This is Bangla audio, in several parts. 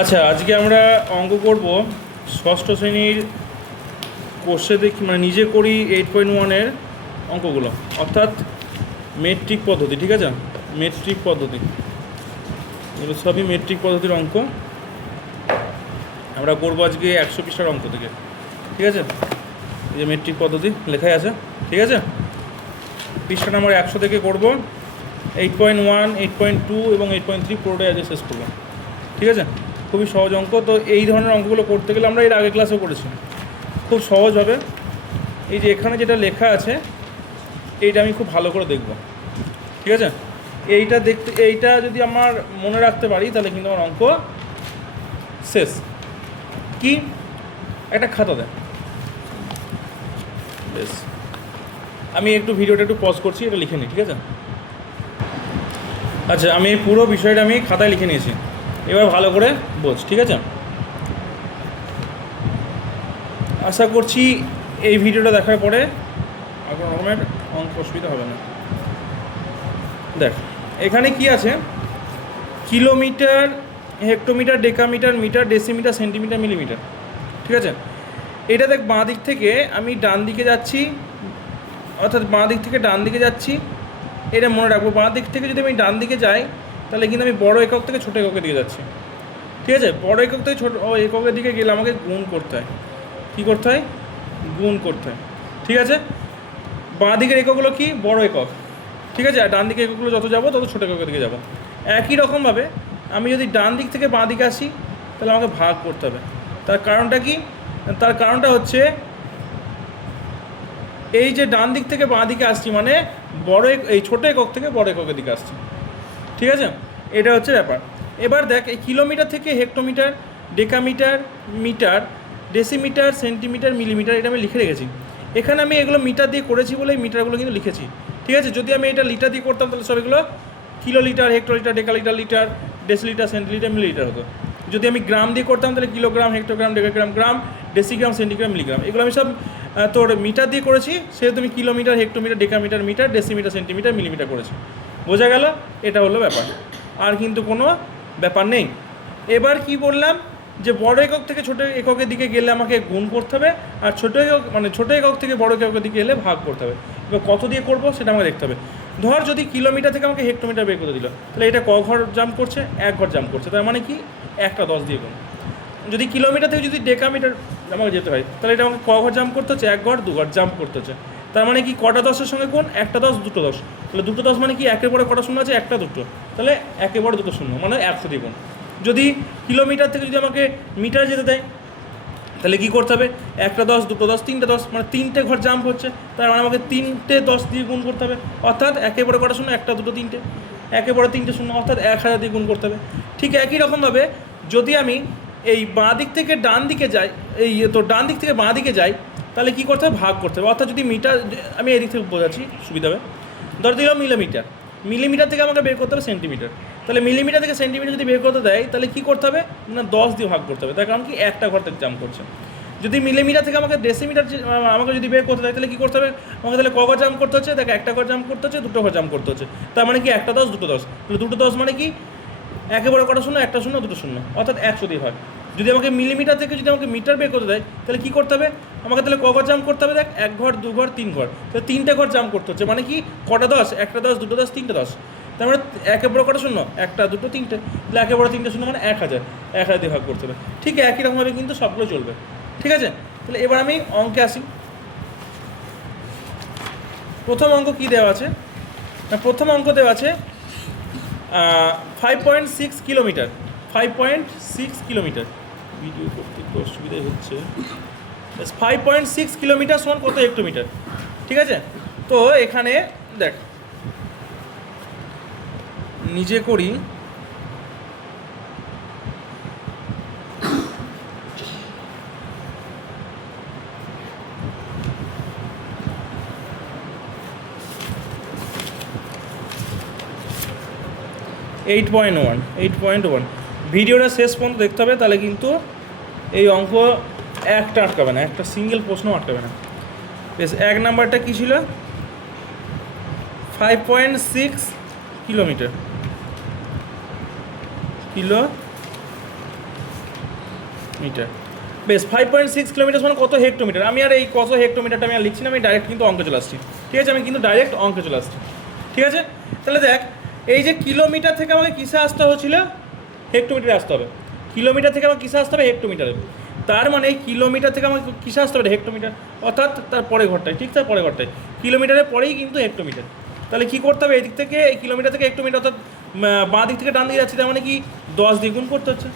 আচ্ছা, আজকে আমরা অঙ্ক করব ষষ্ঠ শ্রেণীর কোর্সে দেখি, মানে নিজে করি 8.1-এর অঙ্কগুলো, অর্থাৎ মেট্রিক পদ্ধতি। ঠিক আছে, মেট্রিক পদ্ধতি, এগুলো সবই মেট্রিক পদ্ধতির অঙ্ক। আমরা করবো আজকে 100 পৃষ্ঠার অঙ্ক থেকে। ঠিক আছে, এই যে মেট্রিক পদ্ধতি লেখাই আছে। ঠিক আছে, পৃষ্ঠা নাম্বার 100 থেকে করব। 8.1, 8.2 এবং 8.3 পুরোটাই আজকে শেষ করবো। ঠিক আছে, খুবই সহজ অঙ্ক। তো এই ধরনের অঙ্কগুলো করতে গেলে আমরা এর আগের ক্লাসেও করেছি, খুব সহজ হবে। এই যে এখানে যেটা লেখা আছে এইটা আমি খুব ভালো করে দেখব। ঠিক আছে, এইটা যদি আমার মনে রাখতে পারি তাহলে কিন্তু আমার অঙ্ক শেষ। কি একটা খাতা দেয়, বেশ। আমি একটু ভিডিওটা একটু পজ করছি, এটা লিখে নিই। ঠিক আছে, আচ্ছা, আমি পুরো বিষয়টা আমি খাতায় লিখে নিয়েছি, এবার ভালো করে বোঝ। ঠিক আছে, আশা করছি এই ভিডিওটা দেখার পরে আর কোনো রকমের অঙ্ক অসুবিধা হবে না। দেখ এখানে কি আছে, kilometre, hectometre, decametre, metre, decimetre, centimetre, millimetre. ঠিক আছে, এটা দেখ বাঁ দিক থেকে আমি ডান দিকে যাচ্ছি, অর্থাৎ বাঁ দিক থেকে ডান দিকে যাচ্ছি। এটা মনে রাখবো, বাঁ দিক থেকে যদি আমি ডান দিকে যাই তাহলে কিন্তু আমি বড় একক থেকে ছোটো এককের দিকে যাচ্ছি। ঠিক আছে, বড় একক থেকে ছোটো এককের দিকে গেলে আমাকে গুণ করতে হয়। কী করতে হয়? গুণ করতে হয়। ঠিক আছে, বাঁ দিকের এককগুলো কি? বড় একক। ঠিক আছে, আর ডান দিকে এককগুলো যত যাবো তত ছোটো এককের দিকে যাবো। একই রকমভাবে আমি যদি ডান দিক থেকে বাঁ দিকে আসি তাহলে আমাকে ভাগ করতে হবে। তার কারণটা কি? তার কারণটা হচ্ছে এই যে ডান দিক থেকে বাঁ দিকে আসছি মানে এই ছোটো একক থেকে বড় এককের দিকে আসছি। ঠিক আছে, এটা হচ্ছে ব্যাপার। এবার দেখ, এই কিলোমিটার থেকে hectometre, decametre, metre, decimetre, centimetre, millimetre, এটা আমি লিখে রেখেছি। এখানে আমি এগুলো মিটার দিয়ে করেছি বলে এই মিটারগুলো কিন্তু লিখেছি। ঠিক আছে, যদি আমি এটা লিটার দিয়ে করতাম তাহলে সব এগুলো kilolitre, hectolitre, decalitre, litre, decilitre, centilitre, millilitre হতো। যদি আমি গ্রাম দিয়ে করতাম তাহলে kilogram, hectogram, decagram, gram, decigram, centigram, milligram. এগুলো আমি সব তোর মিটার দিয়ে করেছি, সেহেতু আমি kilometre, hectometre, decametre, metre, decimetre, centimetre, millimetre করেছি। বোঝা গেল? এটা হলো ব্যাপার, আর কিন্তু কোনো ব্যাপার নেই। এবার কি বললাম, যে বড় একক থেকে ছোটো এককের দিকে গেলে আমাকে গুণ করতে হবে, আর ছোটো একক মানে ছোটো একক থেকে বড় এককের দিকে গেলে ভাগ করতে হবে। এবার কত দিয়ে করবো সেটা আমাকে দেখতে হবে। ধর যদি কিলোমিটার থেকে আমাকে হেক্টোমিটার বের করে দিল, তাহলে এটা ক ঘর জাম্প করছে? 1 ঘর জাম্প করছে। তার মানে কি? 1টা 10 দিয়ে গুণ। যদি কিলোমিটার থেকে যদি ডেকামিটার আমাকে যেতে হয় তাহলে এটা আমাকে ক ঘর জাম্প করতে হচ্ছে? 1 ঘর 2 ঘর জাম্প করতে হচ্ছে। তার মানে কি? কটা 10-এর সঙ্গে কোন? 1টা 10, 2টো 10। তাহলে 2টো 10 মানে কি? একের পরে কটা শূন্য আছে? 1টা 2টো, তাহলে একের পরে 2টো শূন্য, মানে 100 দিয়ে গুণ। যদি কিলোমিটার থেকে যদি আমাকে মিটার যেতে দেয় তাহলে কী করতে হবে? 1টা 10, 2টো 10, 3টে 10, মানে 3টে ঘর জাম্প হচ্ছে। তার মানে আমাকে 3টে 10 দিয়ে গুণ করতে হবে, অর্থাৎ একের পরে কটা শূন্য? 1টা 2টো 3টে, একের পরে 3টে শূন্য, অর্থাৎ 1000 দিয়ে গুণ করতে হবে। ঠিক একই রকমভাবে যদি আমি এই বাঁ দিক থেকে ডান দিকে যাই, ডান দিক থেকে বাঁ দিকে যাই, তাহলে কী করতে হবে? ভাগ করতে হবে। অর্থাৎ যদি মিটার, আমি এদিক থেকে বোঝাচ্ছি সুবিধা হবে। ধর দিলাম মিলিমিটার, মিলিমিটার থেকে আমাকে বের করতে হবে সেন্টিমিটার। তাহলে মিলিমিটার থেকে সেন্টিমিটার যদি বের করতে দেয় তাহলে কী করতে হবে? না 10 দিয়ে ভাগ করতে হবে। তার কারণ কি? 1টা ঘর থেকে জাম্প করছে। যদি মিলিমিটার থেকে আমাকে ডেসিমিটার আমাকে যদি বের করতে দেয় তাহলে কী করতে হবে? আমাকে তাহলে ক ঘর জাম্প করতে হচ্ছে? দেখ, 1টা ঘর জাম্প করতে হচ্ছে, 2টো ঘর জাম্প করতে হচ্ছে। তার মানে কি? 1টা 10, 2টো 10, তাহলে 2টো 10 মানে কি? একেবারে কটা শূন্য? 1টা শূন্য, 2টো শূন্য, অর্থাৎ 100 দিয়ে ভাগ। যদি আমাকে মিলিমিটার থেকে যদি আমাকে মিটার বের করতে দেয় তাহলে কী করতে হবে? আমাকে তাহলে ক ঘর জাম্প করতে হবে? দেখ, 1 ঘর, 2 ঘর, 3 ঘর, তাহলে 3টে ঘর জাম্প করতে হচ্ছে। মানে কি? কটা 10? 1টা 10, 2টো 10, 3টে 10। তার মানে একের বড় কটা শূন্য? 1টা 2টো 3টে, তাহলে একের বড় 3টে শূন্য মানে 1000, 1000 দিয়ে ভাগ করতে হবে। ঠিক একই রকমভাবে কিন্তু সবগুলো চলবে। ঠিক আছে, তাহলে এবার আমি অঙ্কে আসি। প্রথম অঙ্ক কী দেওয়া আছে? না, প্রথম অঙ্ক দেওয়া আছে 5.6 কিলোমিটার। 5.6 কিলোমিটার, ভিডিও করতে একটু অসুবিধাই হচ্ছে। 5.6 কিলোমিটার সমান কত হেক্টোমিটার? ঠিক আছে, তো এখানে দেখ, নিজে করি। এইট পয়েন্ট ওয়ান ভিডিওটা শেষ পর্যন্ত দেখতে হবে, তাহলে কিন্তু এই অঙ্ক একটা আটকাবে না, একটা সিঙ্গেল প্রশ্ন আটকাবে না। বেশ, 1 নাম্বারটা কী ছিল? 5.6 কিলোমিটার, মিটার। বেশ, 5.6 কিলোমিটার সমান কত হেক্টোমিটার? আমি আর এই কত হেক্টোমিটারটা আমি আর লিখছি না, আমি ডাইরেক্ট কিন্তু অঙ্কে চলে আসছি। ঠিক আছে, আমি কিন্তু ডাইরেক্ট অঙ্কে চলে আসছি। ঠিক আছে, তাহলে দেখ, এই যে কিলোমিটার থেকে আমাকে কিসে আসতে হচ্ছিল? হেক্টোমিটারে আসতে হবে। কিলোমিটার থেকে আমাকে কিসে আসতে হবে? হেক্টোমিটারে। তার মানে এই কিলোমিটার থেকে আমাকে কিসে আসতে হবে? হেক্টোমিটার, অর্থাৎ তার পরের ঘরটায়। ঠিক, তার পরের ঘরটায় কিলোমিটারের পরেই কিন্তু হেক্টোমিটার। তাহলে কী করতে হবে? এই দিক থেকে এই কিলোমিটার থেকে হেক্টোমিটার, অর্থাৎ বাঁ দিক থেকে ডান দিকে যাচ্ছে, তার মানে কি 10 দিয়ে গুণ করতে হচ্ছে।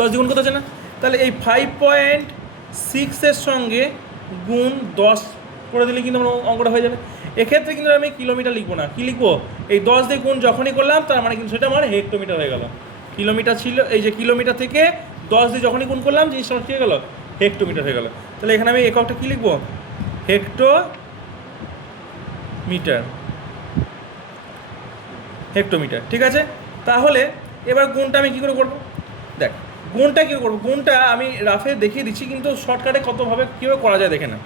10 দিয়ে গুণ করতে হচ্ছে না? তাহলে এই 5.6 সঙ্গে গুণ 10 করে দিলে কিন্তু আমার অঙ্কটা হয়ে যাবে। এক্ষেত্রে কিন্তু আমি কিলোমিটার লিখবো না, কী লিখবো? এই 10 দিয়ে গুণ যখনই করলাম, তার মানে কিন্তু সেটা আমার হেক্টোমিটার হয়ে গেল। কিলোমিটার ছিল, এই যে কিলোমিটার থেকে 10 দিয়ে যখনই গুণ করলাম, জিনিসটা আমার কী হয়ে গেল? হেক্টোমিটার হয়ে গেল। তাহলে এখানে আমি এককটা কী লিখবো? হেক্টোমিটার। হেক্টোমিটার। ঠিক আছে, তাহলে এবার গুণটা আমি কী করে করবো? দেখ, গুণটা কী করবো? গুণটা আমি রাফে দেখিয়ে দিচ্ছি, কিন্তু শর্টকাটে কতভাবে কীভাবে করা যায় দেখে না।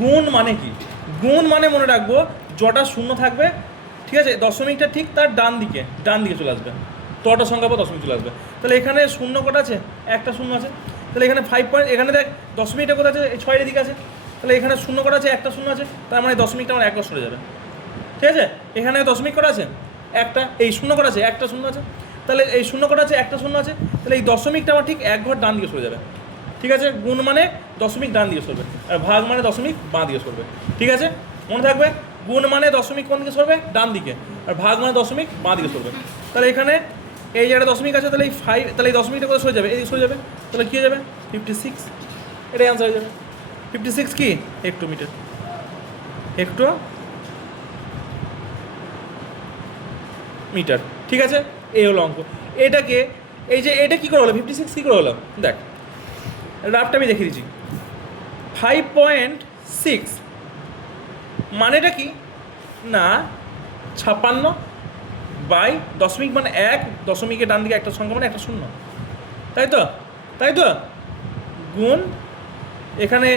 গুণ মানে কি? গুণ মানে মনে রাখবো, যটা শূন্য থাকবে, ঠিক আছে, দশমিকটা ঠিক তার ডান দিকে চলে আসবে, তটা সংখ্যা বা দশমিক চলে আসবে। তাহলে এখানে শূন্য কটা আছে? একটা শূন্য আছে। তাহলে এখানে 5 এখানে দেখ দশমিকটা কোথায় আছে? এই 6 দিকে আছে। তাহলে এখানে শূন্য কটা আছে? একটা শূন্য আছে। তার মানে দশমিকটা আমার 1 ঘর সরে যাবে। ঠিক আছে, এখানে দশমিক কটা আছে? একটা। এই শূন্য কটা আছে? একটা শূন্য আছে। তাহলে এই শূন্য কটা আছে? একটা শূন্য আছে। তাহলে এই দশমিকটা আমার ঠিক 1 ঘর ডান দিকে সরে যাবে। ঠিক আছে, গুণ মানে দশমিক ডান দিকে সরবে, আর ভাগ মানে দশমিক বাঁ দিকে সরবে। ঠিক আছে, মনে থাকবে, গুণ মানে দশমিক কোন দিকে সরবে? ডান দিকে, আর ভাগ মানে দশমিক বাঁ দিকে সরবে। তাহলে এখানে এই যে একটা দশমিক আছে, তাহলে এই 5, তাহলে এই দশমিকটা কোথায় সরে যাবে? এদিকে সরে যাবে। তাহলে কী হয়ে যাবে? 56। এটাই অ্যান্সার হয়ে যাবে। 56 কি? হেক্টোমিটার। হেক্টোমিটার। ঠিক আছে, এই হলো অঙ্ক। এটাকে, এই যে এটা কী করে হলো? 56 কী করে হলো? দেখ, রাফটা আমি দেখিয়ে দিচ্ছি। 5.6 মানেটা কি? না, 56 বাই দশমিক মানে 1, দশমিকের ডান দিকে একটা সংখ্যা মানে একটা শূন্য, তাই তো? তাই তো, গুণ এখানে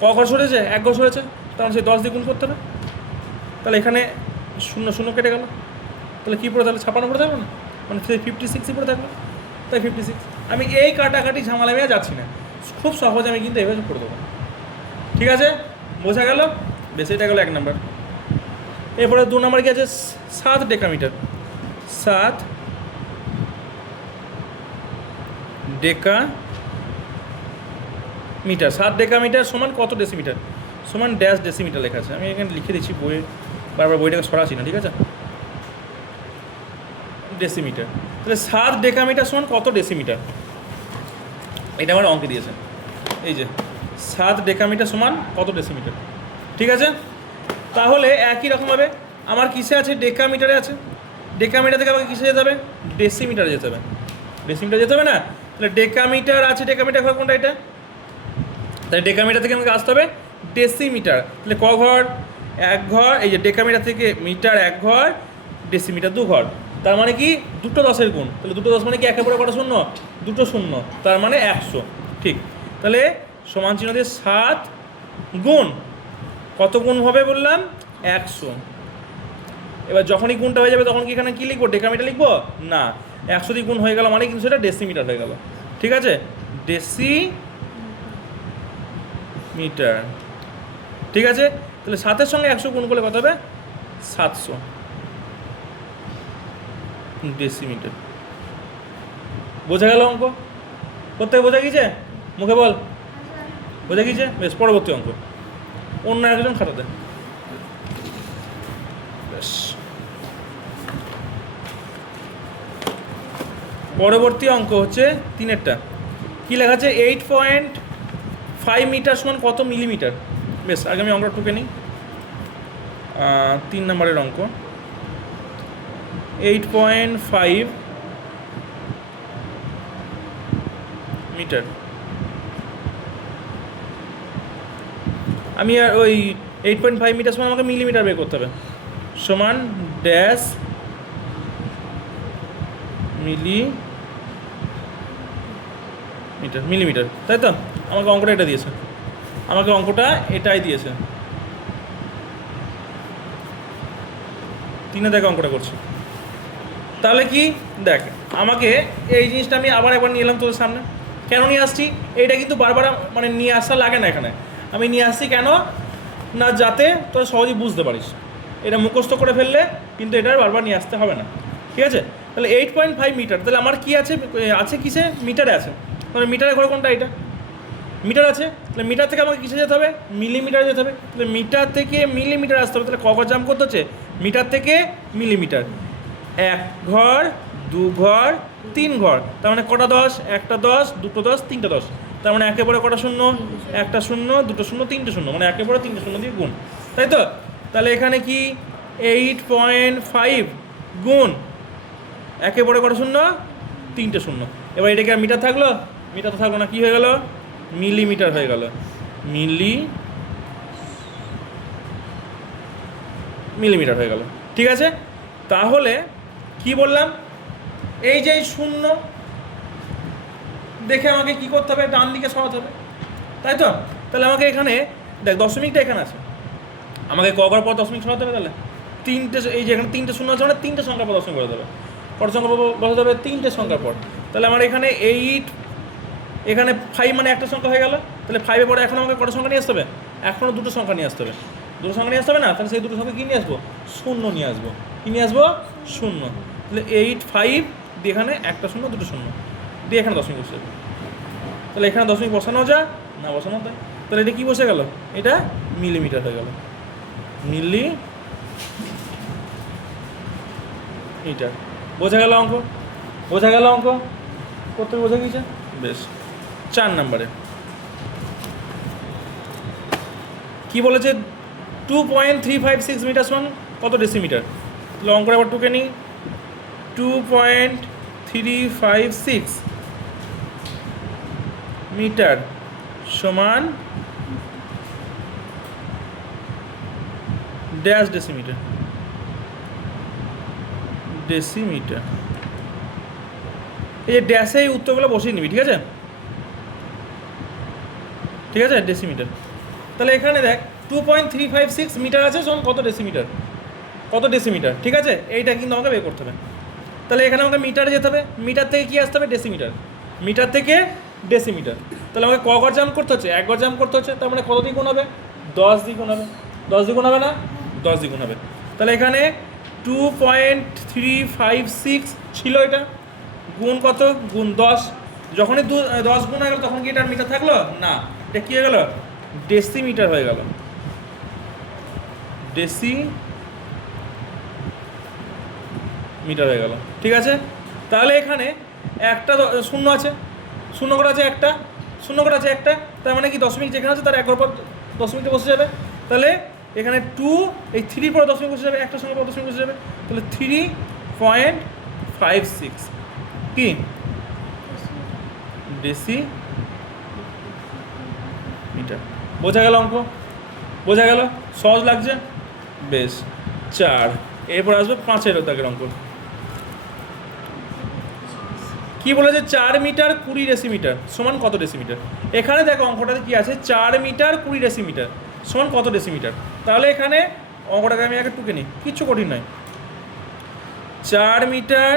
ক ঘর সরেছে? 1 ঘর সরেছে, তখন সেই 10 দিয়ে গুণ করতে হবে। তাহলে এখানে শূন্য শূন্য কেটে গেল, তাহলে কী পড়ে থাকলো? 56 পড়ে থাকলো না, মানে সেই 56ই পড়ে থাকলো। তাই 56। আমি এই কাটাকাটি ঝামেলা আমি আর যাচ্ছি না, খুব সহজে আমি কিন্তু এভাবে করে দেবো। ঠিক আছে, বোঝা গেল? বেশ, এটা গেলো 1 নাম্বার। এরপরে 2 নাম্বার কি আছে? 7 ডেকামিটার। 7 ডেকামিটার। 7 ডেকামিটার সমান কত ডেসিমিটার? সমান ড্যাশ ডেসিমিটার লেখা আছে, আমি এখানে লিখে দিচ্ছি, বইয়ে বারবার বইটাকে সরাচ্ছি না। ঠিক আছে, ডেসিমিটার। তাহলে 7 ডেকামিটার সমান কত ডেসিমিটার? এটা আমার অঙ্কে দিয়েছে, এই যে 7 ডেকামিটার সমান কত ডেসিমিটার। ঠিক আছে, তাহলে একই রকমভাবে আমার কিসে আছে? ডেকামিটারে আছে। ডেকামিটার থেকে আমাকে কিসে যেতে হবে? ডেসিমিটারে যেতে হবে। ডেসিমিটার যেতে হবে না? তাহলে ডেকামিটার আছে, ডেকামিটার ঘর কোনটা? এটা। তাহলে ডেকামিটার থেকে আমাকে আসতে হবে ডেসিমিটার। তাহলে ক ঘর? 1 ঘর। এই যে ডেকামিটার থেকে মিটার 1 ঘর, ডেসিমিটার 2 ঘর। তার মানে কি? দুটো 10-এর গুণ। তাহলে দুটো 10 মানে কি? একের পরে কটা শূন্য? দুটো শূন্য, তার মানে 100। ঠিক, তাহলে সমান চিহ্ন দিয়ে 7 গুণ কত গুণ হবে বললাম? 100। এবার যখনই গুণটা হয়ে যাবে, তখন কি এখানে কী লিখবো? ডেকামিটার লিখবো না, 100 দিয়ে গুণ হয়ে গেল মানে কিন্তু সেটা ডেসিমিটার হয়ে গেল। ঠিক আছে, ডেসিমিটার। ঠিক আছে, তাহলে 7-এর সঙ্গে 100 গুণ করলে কত হবে? 700 ডেসিমিটার। বোঝা গেল অঙ্ক? প্রত্যেকে বোঝা গিয়েছে? মুখে বল, বোঝা গিয়েছে? বেশ, পরবর্তী অঙ্ক অন্য একজন খাতাতে। বেশ, পরবর্তী অঙ্ক হচ্ছে 3-এরটা। কী লেখা আছে? 8.5 মিটার সমান কত মিলিমিটার? বেশ, আগে আমি অঙ্কটা টুকে নিই। 3 নম্বরের অঙ্ক। 8.5 মিটার। আমি আর ওই 8.5 মিটার সমান আমাকে মিলিমিটার বের করতে হবে। সমান ড্যাশ মিলিমিটার, তাই তো? আমাকে অঙ্কটা এটা দিয়েছে, আমাকে অঙ্কটা এটাই দিয়েছে। 3-এ দেখ অঙ্কটা করছি। তাহলে কি দেখ, আমাকে এই জিনিসটা আমি আবার একবার নিয়ে এলাম তোদের সামনে। কেন নিয়ে আসছি? এইটা কিন্তু বারবার মানে নিয়ে আসা লাগে না এখানে। আমি নিয়ে আসছি কেন না, যাতে তোরা সহজেই বুঝতে পারিস। এটা মুখস্থ করে ফেললে কিন্তু এটা বারবার নিয়ে আসতে হবে না, ঠিক আছে? তাহলে 8.5 মিটার, তাহলে আমার কি আছে? আছে কিসে? মিটারে আছে। তাহলে মিটারে ঘরে কোনটা? এটা মিটার আছে। তাহলে মিটার থেকে আমাকে কিসে যেতে হবে? মিলিমিটারে যেতে হবে। তাহলে মিটার থেকে মিলিমিটার আসতে হবে। তাহলে কখন জাম্প করতে হচ্ছে? মিটার থেকে মিলিমিটার। 1 ঘর, 2 ঘর, 3 ঘর, তার মানে কটা 10? একটা 10, দুটো 10, তিনটা 10। তার মানে একেবারে কটা শূন্য? একটা শূন্য, দুটো শূন্য, তিনটে শূন্য, মানে একেবারে তিনটে শূন্য দিয়ে গুণ, তাই তো? তাহলে এখানে কি 8.5 গুণ একেবারে কটা শূন্য? তিনটে শূন্য। এবার এটাকে আর মিটার থাকলো? মিটার তো থাকলো না, কি হয়ে গেল? মিলিমিটার হয়ে গেল। মিলিমিটার হয়ে গেল, ঠিক আছে? তাহলে কি বললাম? এই যে শূন্য দেখে আমাকে কি করতে হবে? ডান দিকে সরাতে হবে, তাই তো? তাহলে আমাকে এখানে দেখ দশমিকটা এখানে আছে, আমাকে কবার পর দশমিক সরাতে হবে? তাহলে তিনটে, এই যে এখানে তিনটে শূন্য আছে মানে তিনটে সংখ্যার পর দশমিক বসাতে হবে। কত সংখ্যা বসাতে হবে? তিনটে সংখ্যার পর। তাহলে আমার এখানে 8, এখানে 5 মানে একটা সংখ্যা হয়ে গেল। তাহলে 5-এর পরে এখন আমাকে কটা সংখ্যা নিয়ে আসতে হবে? এখনও দুটো সংখ্যা নিয়ে আসতে হবে। দুটো সংখ্যা নিয়ে আসতে হবে না? তাহলে সেই দুটো সংখ্যা কী নিয়ে আসবো? শূন্য নিয়ে আসবো। কী নিয়ে আসবো? শূন্য। তাহলে 8, 5 দিয়ে এখানে একটা শূন্য, দুটো শূন্য দিয়ে এখানে দশমিক বসে যাবে। তাহলে এখানে দশমিক বসানো যায় না? বসানো যায়। তাহলে এটা কী বসে গেল? এটা মিলিমিটার হয়ে গেল। মিটার। বোঝা গেল অঙ্ক? বোঝা গেল অঙ্ক? করতে বোঝা গিয়েছে? বেশ। 4 নম্বরে কি বলেছে? 2.356 মিটার সমান কত ডেসিমিটার? তাহলে অঙ্কটা আবার টুকে নিই। 2.356 মিটার সমান ড্যাশ ডেসিমিটার। এই যে ড্যাশে এই উত্তরগুলো বসিয়ে নিবি, ঠিক আছে? ঠিক আছে, ডেসিমিটার। তাহলে এখানে দেখ 2.356 মিটার আছে, সমান কত ডেসিমিটার? কত ডেসিমিটার, ঠিক আছে? এইটা কিন্তু আমাকে বের করতে হবে। তাহলে এখানে আমাকে মিটারে যেতে হবে। মিটার থেকে কি আসতে হবে? ডেসিমিটার। মিটার থেকে ডেসিমিটার। তাহলে আমাকে ক ঘর জাম্প করতে হচ্ছে? 1 ঘর জাম্প করতে হচ্ছে। তার মানে কত দ্বিগুণ হবে? 10 দ্বিগুণ হবে। 10 দ্বিগুণ হবে না? 10 দ্বিগুণ হবে। তাহলে এখানে 2.356 ছিল, এটা গুণ কত? গুণ 10। যখনই 10 গুণ হয়ে গেল তখন কি এটার মিটার থাকলো না? এটা কী হয়ে গেল? ডেসিমিটার হয়ে গেল। মিটার হয়ে গেল, ঠিক আছে? তাহলে এখানে একটা শূন্য আছে, শূন্য করে আছে একটা, শূন্য করে আছে একটা, তার মানে কি দশমিক যেখানে আছে তার 1 ঘর পর দশমিকটা বসে যাবে। তাহলে এখানে 2, এই 3 পরে দশমিক বসে যাবে, একটা সংখ্যা পর দশমিক বসে যাবে। তাহলে 3.56 কি ডেসিমিটার। বোঝা গেল অঙ্ক? বোঝা গেল? সহজ লাগছে? বেশ। 4। এরপর আসবে 5-এর দাগের অঙ্ক। কি বলেছে? 4 মিটার 20 ডেসিমিটার সমান কত ডেসিমিটার? এখানে দেখো অঙ্কটাতে কি আছে? 4 মিটার 20 ডেসিমিটার সমান কত ডেসিমিটার? তাহলে এখানে অঙ্কটাকে আমি আগে টুকে নিই, কিচ্ছু কঠিন নয়। 4 মিটার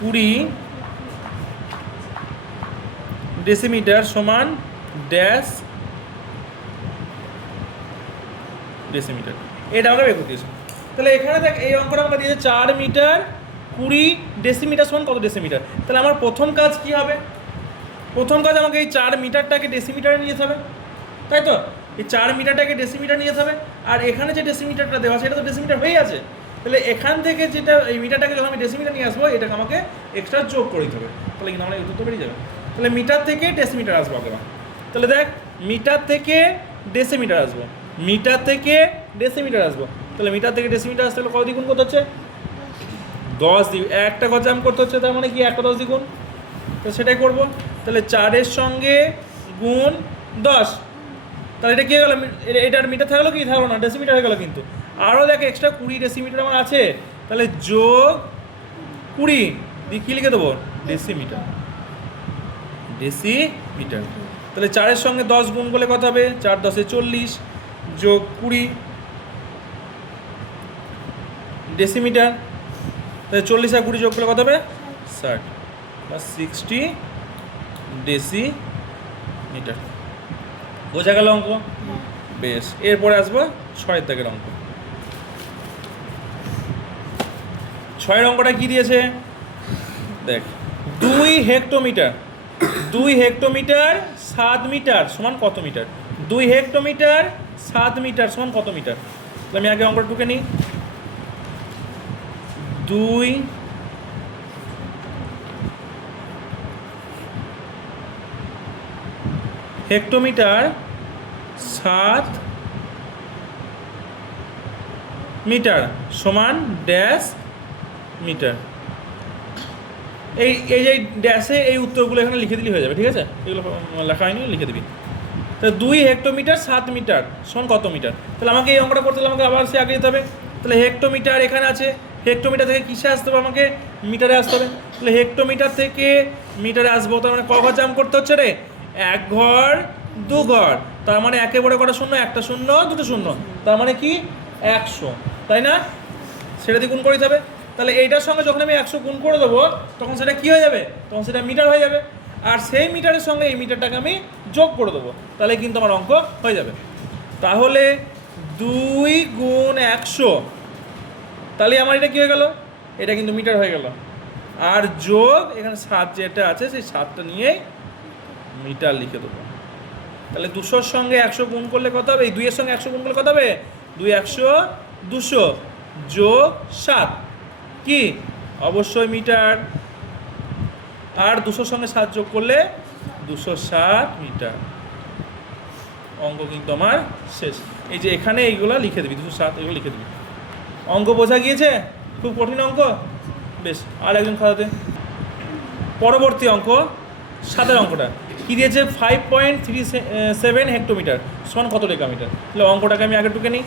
20 ডেসিমিটার সমান ড্যাশ ডেসিমিটার। এটা আমাকে বের করতে দিয়েছে। তাহলে এখানে দেখ এই অঙ্কটা আমাকে দিয়েছে 4 মিটার 20 ডেসিমিটার সমান কত ডেসিমিটার? তাহলে আমার প্রথম কাজ কি হবে? প্রথম কাজ আমাকে এই 4 মিটারটাকে ডেসিমিটারে নিয়ে যেতে হবে, তাই তো? এই 4 মিটারটাকে ডেসিমিটার নিয়ে যেতে হবে। আর এখানে যে ডেসিমিটারটা দেওয়া সেটা তো ডেসিমিটার হয়েই আছে। তাহলে এখান থেকে যেটা এই মিটারটাকে যখন আমি ডেসিমিটার নিয়ে আসবো, এটাকে আমাকে এক্সট্রা যোগ করে দিতে হবে। তাহলে কিন্তু আমার উত্তর বেরিয়ে যাবে। তাহলে মিটার থেকে ডেসিমিটার আসবো আগে। তাহলে দেখ মিটার থেকে ডেসিমিটার আসবো, মিটার থেকে ডেসিমিটার আসবো। তাহলে মিটার থেকে ডেসিমিটার আসতে হলে কত দ্বিগুণ করতে হচ্ছে? 10 দ্বিগুণ। একটা ঘর জাম্প করতে হচ্ছে, তার মানে কি একটা 10 দ্বিগুণ। তো সেটাই করবো। তাহলে 4-এর সঙ্গে গুণ 10। তাহলে এটা কী হয়ে গেলো? এটার মিটার থাকলো কি? থাকলো না, ডেসিমিটার হয়ে গেলো। কিন্তু আরও দেখ এক্সট্রা 20 ডেসিমিটার আমার আছে। তাহলে যোগ 20 দিয়ে কী লিখে দেবো? ডেসিমিটার। তাহলে 4-এর সঙ্গে 10 গুণ করলে কত হবে? 4 × 10 = 40 যোগ 20 ডেসিমিটার। তাহলে 40 আর 20 যোগ করলে কত হবে? 60 বা 60 ডেসিমিটার। বোঝা গেল অঙ্ক? বেশ, এরপরে আসবো 6 দাগের অঙ্ক। 6 অঙ্কটা কি দিয়েছে দেখ, 2 হেক্টোমিটার 2 হেক্টোমিটার 7 মিটার সমান কত মিটার? 2 হেক্টোমিটার 7 মিটার সমান কত মিটার? তাহলে আমি আগে অঙ্কটা টুকে নিই। 2 হেক্টোমিটার 7 মিটার সমান ড্যাশ মিটার। এই এই যে ড্যাশে এই উত্তরগুলো এখানে লিখে দিলেই হয়ে যাবে, ঠিক আছে? এগুলো লেখা হয়নি, লিখে দিবি। তাহলে 2 হেক্টোমিটার 7 মিটার সমান কত মিটার? তাহলে আমাকে এই অঙ্কটা করতে হলে আমাকে আবার সে আগে যেতে হবে। তাহলে হেক্টোমিটার এখানে আছে, হেক্টোমিটার থেকে কিসে আসতে হবে? আমাকে মিটারে আসতে হবে। তাহলে হেক্টোমিটার থেকে মিটারে আসবো, তার মানে ক ঘর জাম করতে হচ্ছে রে? 1 ঘর 2 ঘর, তার মানে একেবারে কটা শূন্য? একটা শূন্য দুটো শূন্য, তার মানে কি 100, তাই না? সেটা দিয়ে গুণ করে দিতে হবে। তাহলে এইটার সঙ্গে যখন আমি 100 গুণ করে দেবো তখন সেটা কি হয়ে যাবে? তখন সেটা মিটার হয়ে যাবে। আর সেই মিটারের সঙ্গে এই মিটারটাকে আমি যোগ করে দেবো, তাহলে কিন্তু আমার অঙ্ক হয়ে যাবে। তাহলে 2 গুণ 100, তাহলে আমার এটা কী হয়ে গেল? এটা কিন্তু মিটার হয়ে গেল। আর যোগ এখানে 7 যেটা আছে সেই 7টা নিয়েই মিটার লিখে দেবো। তাহলে 200-র সঙ্গে 100 গুণ করলে কত হবে? এই 2-এর সঙ্গে 100 গুণ করলে কত হবে? 2 100 200 যোগ 7 কি? অবশ্যই মিটার। আর 200-র সঙ্গে 7 যোগ করলে 207 মিটার। অঙ্ক কিন্তু আমার শেষ। এই যে এখানে এইগুলো লিখে দিবি, 207 এগুলো লিখে দিবি। অঙ্ক বোঝা গিয়েছে? খুব কঠিন অঙ্ক। বেশ, আর একজন খাতাতে। পরবর্তী অঙ্ক 7-এর অঙ্কটা কী দিয়েছে? 5.37 হেক্টোমিটার সমান কত ডেকামিটার? তাহলে অঙ্কটাকে আমি আগে টুকে নিই।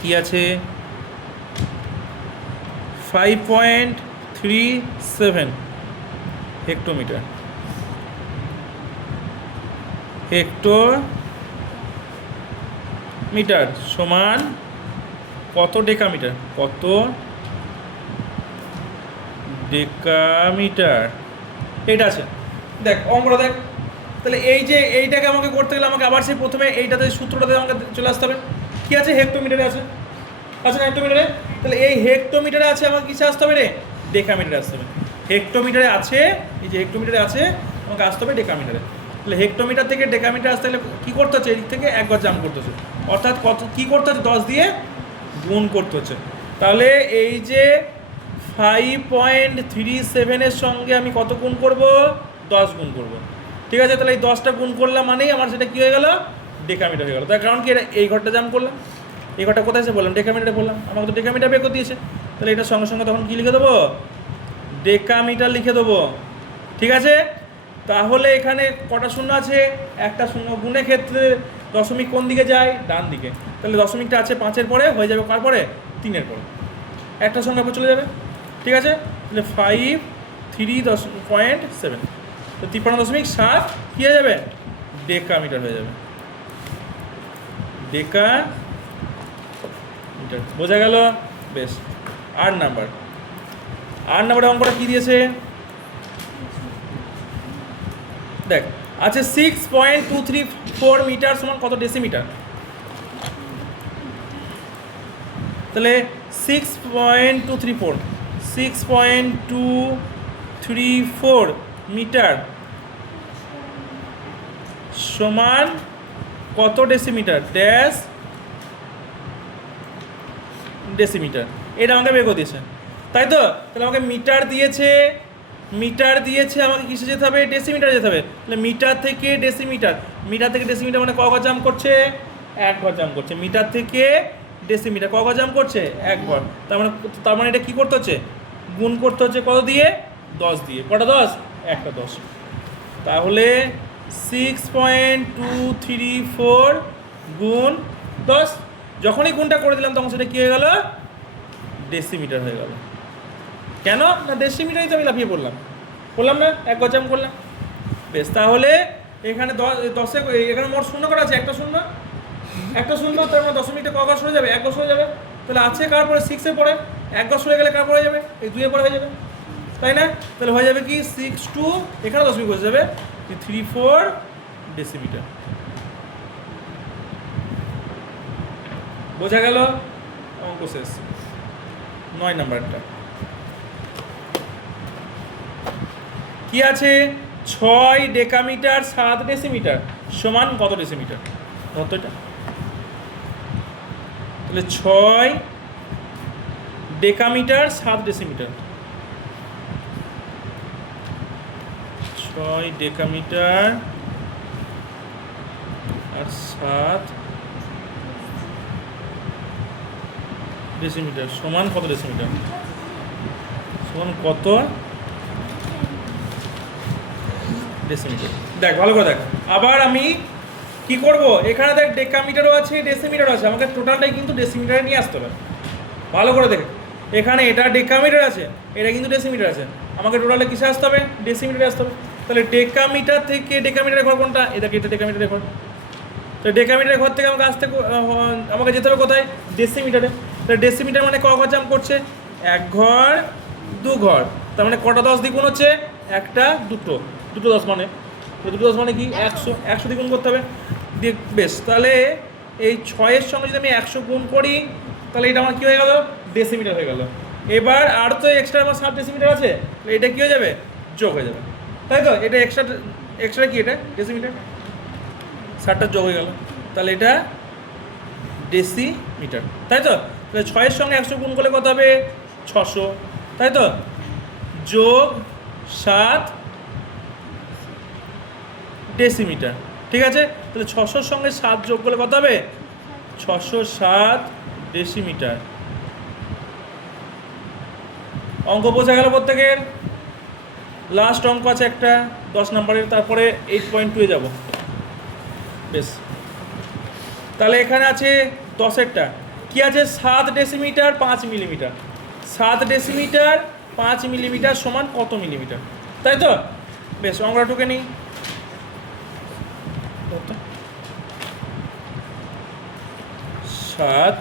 কী আছে? 5.37 হেক্টোমিটার হেক্টোমিটার সমান কত ডেকামিটার? কত ডেকামিটার? এটা আছে, দেখ অঙ্কটা দেখ। তাহলে এই যে এইটাকে আমাকে করতে গেলে আমাকে আবার সেই প্রথমে এইটাতে সূত্রটাতে আমাকে চলে আসতে হবে। কী আছে? হেক্টোমিটারে আছে, আছে না হেক্টোমিটারে? তাহলে এই হেক্টোমিটারে আছে, আমাকে কিসে আসতে হবে রে? ডেকামিটারে আসতে হবে। হেক্টোমিটারে আছে, এই যে হেক্টোমিটারে আছে, আমাকে আসতে হবে ডেকামিটারে। তাহলে হেক্টোমিটার থেকে ডেকামিটার আসতে গেলে কী করতে হচ্ছে? এদিক থেকে একবার জাম্প করতে হচ্ছে, অর্থাৎ কত কী করতে হচ্ছে? 10 দিয়ে গুণ করতে হচ্ছে। তাহলে এই যে 5.37-এর সঙ্গে আমি কত গুণ করব? 10 গুণ করব, ঠিক আছে? তাহলে এই 10টা গুণ করলাম মানেই আমার সেটা কী হয়ে গেল? ডেকামিটার হয়ে গেল। তার কারণ কি? এটা এই ঘরটা জাম্প করলাম, এই ঘরটা কোথায় এসে বললাম? ডেকামিটারে বললাম, আমাকে তো ডেকামিটার বের করে দিয়েছে। তাহলে এটার সঙ্গে সঙ্গে তখন কী লিখে দেবো? ডেকামিটার লিখে দেবো, ঠিক আছে? তাহলে এখানে কটা শূন্য আছে? একটা শূন্য। গুণের ক্ষেত্রে দশমিক কোন দিকে যায়? ডান দিকে। তাহলে দশমিকটা আছে 5-এর পরে, হয়ে যাবে কার পরে? 3-এর পরে। একটা সংখ্যা চলে যাবে, ঠিক আছে? তাহলে 5.37 তো 53.7 কী হয়ে যাবে? ডেকামিটার হয়ে যাবে। ডেকামিটার, বোঝা গেল? বেশ, 8 নাম্বারে অঙ্কটা কী দিয়েছে দেখ, আছে 6.234 মিটার সমান কত ডেসিমিটার? তাহলে 6.234 মিটার সমান কত ডেসিমিটার? Dash decimetre. এটা আমাকে বের করে দিয়েছে, তাই তো? তাহলে আমাকে মিটার দিয়েছে, আমাকে কিসে যেতে হবে? ডেসিমিটারে যেতে হবে। তাহলে মিটার থেকে ডেসিমিটার, মানে ক ঘর জাম্প করছে? 1 ঘর জাম্প করছে। মিটার থেকে ডেসিমিটার ক ঘর জাম্প করছে? 1 ঘর। তার মানে এটা কী করতে হচ্ছে? গুণ করতে হচ্ছে কত দিয়ে? 10 দিয়ে। কটা 10? একটা 10। তাহলে 6.234 গুণ 10, যখনই গুণটা করে দিলাম তখন সেটা কী হয়ে গেল? ডেসিমিটার হয়ে গেল। কেন না? ডেসিমিটারই তো আমি লাফিয়ে পড়লাম না? 1 ঘর জাম্প করলাম। বেশ, তাহলে এখানে 10-এ এখানে মোট শূন্য করা আছে? একটা শূন্য, তার মানে দশমিকটা ক ঘর সরে যাবে? 1 ঘর সরে যাবে। তাহলে আছে কার পরে 6-এর পরে, 1 ঘর সরে গেলে কার পরে যাবে, এই 2-এর পরে হয়ে যাবে, তাই না? তাহলে হয়ে যাবে কি 6 টু এখানে দশমিক হয়ে যাবে 3-4 ডেসিমিটার। বোঝা গেল? অঙ্ক শেষ। 9 নাম্বারটা কি আছে? 6 ডেকামিটার 7 ডেসিমিটার সমান কত ডেসিমিটার? কত এটা? তাহলে 6 ডেকামিটার 7 ডেসিমিটার, 6 ডেকামিটার আর 7 ডেসিমিটার সমান কত ডেসিমিটার? সমান কত ডেসিমিটার? দেখ ভালো করে দেখ। আবার আমি কি করব, এখানে দেখ ডেকামিটারও আছে ডেসিমিটারও আছে, আমাকে টোটালটাই কিন্তু ডেসিমিটারে নিয়ে আসতে হবে। ভালো করে দেখ, এখানে এটা ডেকামিটার আছে, এটা কিন্তু ডেসিমিটার আছে, আমাকে টোটালে কিসে আসতে হবে? ডেসিমিটারে আসতে হবে। তাহলে ডেকামিটার থেকে ডেকামিটারের ঘর কোনটা? এটা কি? এটা ডেকামিটারের ঘর। তো ডেকামিটারের ঘর থেকে আমাকে যেতে হবে কোথায়? ডেসিমিটারে। তাহলে ডেসিমিটার মানে ক ঘর জাম্প করছে? 1 ঘর 2 ঘর, তার মানে কটা 10 দ্বিগুণ হচ্ছে? একটা দুটো 10 মানে, 10 মানে কি? 100 দ্বিগুণ করতে হবে। বেশ, তাহলে এই 6-এর সঙ্গে যদি আমি 100 গুণ করি তাহলে এটা আমার কী হয়ে গেল? ডেসিমিটার হয়ে গেল। এবার আর তো এক্সট্রা আমার 7 ডেসিমিটার আছে, এটা কী হয়ে যাবে? যোগ হয়ে যাবে, তাই তো? এটা এক্সট্রা কি? এটা ডেসিমিটার, 7টা যোগ হয়ে গেল, তাহলে এটা ডেসিমিটার, তাই তো? তাহলে 6-এর সঙ্গে 100 গুণ করলে কত হবে? 600, তাই তো? যোগ 7 ডেসিমিটার, ঠিক আছে? তাহলে 600-র সঙ্গে 7 যোগ করলে কত হবে? 607 ডেসিমিটার। অঙ্ক বোঝা গেল প্রত্যেকের? লাস্ট অঙ্ক আছে একটা 10 নম্বরের, তারপরে 8.2-এ যাব। বেশ, তাহলে এখানে আছে 10-এরটা কি আছে? 7 ডেসিমিটার 5 মিলিমিটার, 7 ডেসিমিটার 5 মিলিমিটার সমান কত মিলিমিটার, তাই তো? বেশ, অঙ্কটা টুকে নিই। 7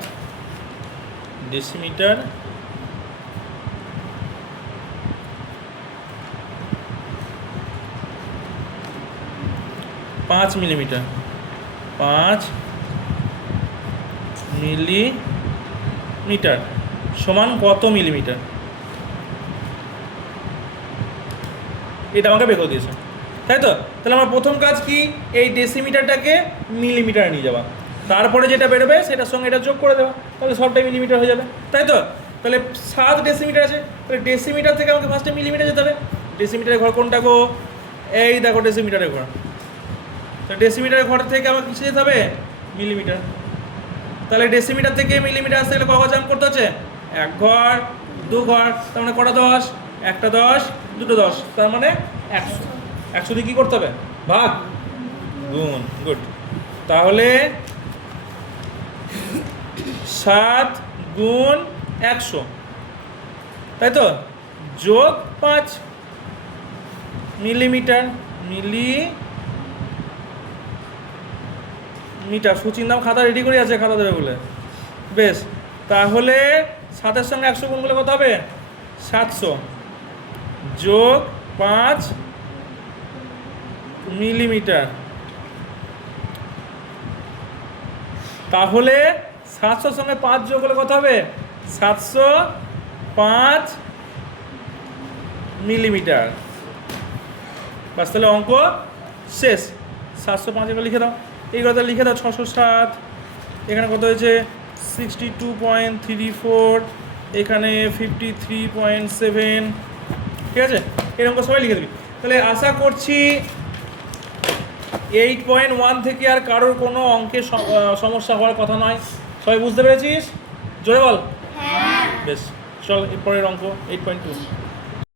ডেসিমিটার 5 মিলিমিটার, 5 মিলিমিটার সমান কত মিলিমিটার? এটা আমাকে বের করে দিয়েছে, তাই তো? তাহলে আমার প্রথম কাজ কি? এই ডেসিমিটারটাকে মিলিমিটারে নিয়ে যাওয়া, তারপরে যেটা বেরোবে সেটার সঙ্গে এটা যোগ করে দেওয়া, তাহলে সবটাই মিলিমিটার হয়ে যাবে, তাই তো? তাহলে 7 ডেসিমিটার আছে, তাহলে ডেসিমিটার থেকে আমাকে ফার্স্টে মিলিমিটার যেতে হবে। ডেসিমিটারের ঘর কোনটা গো? এই দেখো ডেসিমিটারের ঘর। তো ডেসিমিটারের ঘর থেকে আমাকে কিসে যেতে হবে? মিলিমিটার। তাহলে ডেসিমিটার থেকে মিলিমিটার আসতে গেলে ক ঘর জাম্প করতে হচ্ছে? 1 ঘর 2 ঘর, তার মানে কটা 10? একটা 10, দুটো 10, তার মানে 100। 100 দিয়ে কী করতে হবে? ভাগ, গুণ। গুড। তাহলে 7 গুণ 100, তাই তো? যোগ 5 মিলিমিটার, মিটার। সুচিন্তাম খাতা রেডি করে আছে, খাতা দেবে বলে। বেশ, তাহলে 7-এর সঙ্গে 100 গুণ করলে কত হবে? 700 যোগ 5 মিলিমিটার। তাহলে 700-র সঙ্গে 5 যোগ করলে কত হবে? 705 মিলিমিটার। বাস, তাহলে অঙ্ক শেষ। 705 এগুলো লিখে দাও, এই কথা লিখে দাও। 607, এখানে কত হয়েছে? 62.34, এখানে 53.7, ঠিক আছে? এরকম সবাই লিখে দিবি। তাহলে আশা করছি 8.1 থেকে আর কারোর কোনো অঙ্কের সমস্যা হওয়ার কথা নয়। সবাই বুঝতে পেরেছিস? জোরে বল। বেশ, চল এরপরের অঙ্ক 8.2।